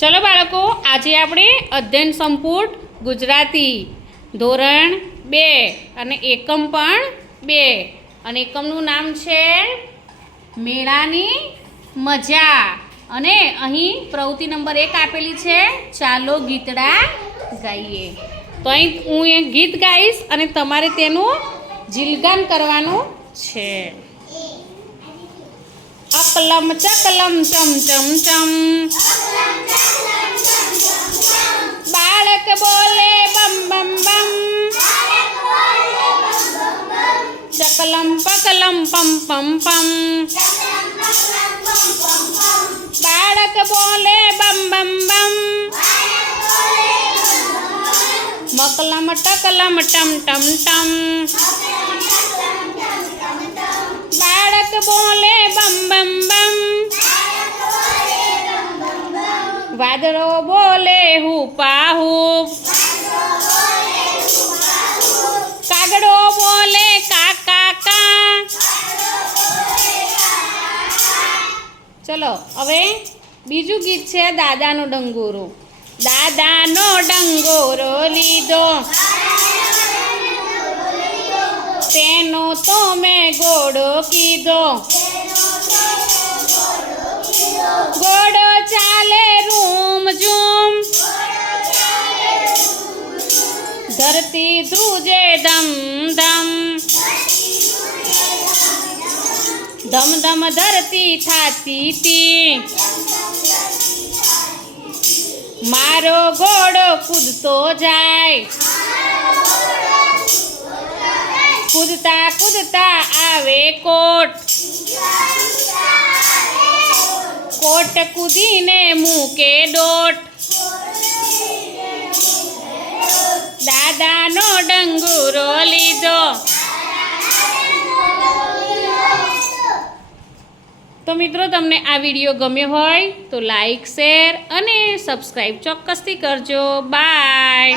ચલો બાળકો, આજે આપણે અધ્યયન સંપુટ ગુજરાતી ધોરણ બે અને એકમ પણ બે. અને એકમનું નામ છે મેળાની મજા. અને અહીં પ્રવૃત્તિ નંબર એક આપેલી છે, ચાલો ગીતડા ગાઈએ. તો અહીં હું એ ગીત ગાઈશ અને તમારે તેનું જીલગાન કરવાનું છે. અકલમ ચકલમ ચમ ચમ ચમ. ચકલમ પકલમ પમ પમ પમ બાળક બોલે બમ બમ બમ મકલમ ટકલમ ટમ ટમ ટમ બાળક બોલે બમ બમ બમ વાદળો બોલે હું હુપ ચલો, હવે બીજું ગીત છે દાદાનો ડંગોરો. દાદાનો ડંગોરો લીધો. તેનો તો મેં ગોળો કીધો. ગોળો ચાલે રૂમ ઝૂમ. ધરતી ધ્રુજે ધમ ધમ ધમ ધમ ધરતી થાતી તી મારો ઘોડો કૂદતો જાય. કૂદતા કૂદતા આવે કોટ. કોટ કૂદીને મૂકે દોટ. તો મિત્રો, તમને આ વીડિયો ગમ્યો હોય તો લાઈક શેર અને સબસ્ક્રાઈબ ચોક્કસથી કરજો. બાય